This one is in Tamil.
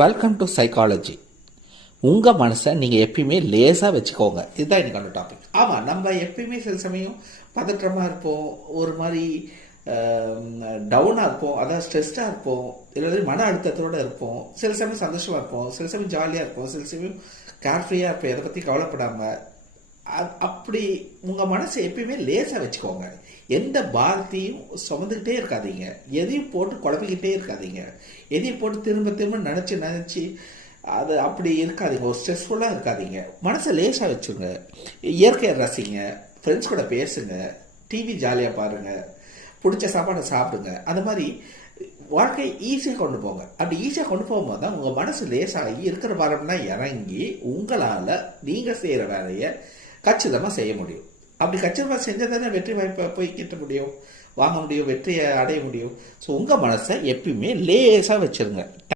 Welcome to psychology. உங்கள் மனசை நீங்கள் எப்பயுமே லேசாக வச்சுக்கோங்க. இதுதான் எனக்கான டாபிக். ஆமாம், நம்ம எப்பயுமே சில சமயம் பதற்றமாக இருப்போம், ஒரு மாதிரி டவுனாக இருப்போம், அதாவது ஸ்ட்ரெஸ்டாக இருப்போம், இல்லை மன அழுத்தத்தோடு இருப்போம். சில சமயம் சந்தோஷமாக இருப்போம், சில சமயம் ஜாலியாக இருப்போம், சில சமயம் கேர்ஃப்ரீயாக இருப்போம், எதை பற்றி கவலைப்படாமல். அப்படி உங்கள் மனசை எப்பயுமே லேசாக வச்சுக்கோங்க. எந்த பாரத்தையும் சுமந்துக்கிட்டே இருக்காதீங்க, எதையும் போட்டு குழப்பிக்கிட்டே இருக்காதீங்க, எதையும் போட்டு திரும்ப திரும்ப நினச்சி அது அப்படி இருக்காதீங்க. ஒரு ஸ்ட்ரெஸ்ஃபுல்லாக இருக்காதீங்க. மனசை லேசாக வச்சுங்க. இயற்கையை ரசிங்க, ஃப்ரெண்ட்ஸ் கூட பேசுங்க, டிவி ஜாலியாக பாருங்கள், பிடிச்ச சாப்பாடை சாப்பிடுங்க. அந்த மாதிரி வாழ்க்கையை ஈஸியாக கொண்டு போங்க. அப்படி ஈஸியாக கொண்டு போகும்போது தான் உங்கள் மனசு லேசாகி இருக்கிற பாரம்லாம் இறங்கி உங்களால் நீங்கள் செய்கிற வேலையை கச்சிதமாக செய்ய முடியும். அப்படி கச்சிதமாக செஞ்சால் தானே வெற்றி வாய்ப்பை போய் கிட்ட முடியும், வாங்க முடியும், வெற்றியை அடைய முடியும். ஸோ உங்கள் மனசை எப்பயுமே லேசாக வச்சுருங்க.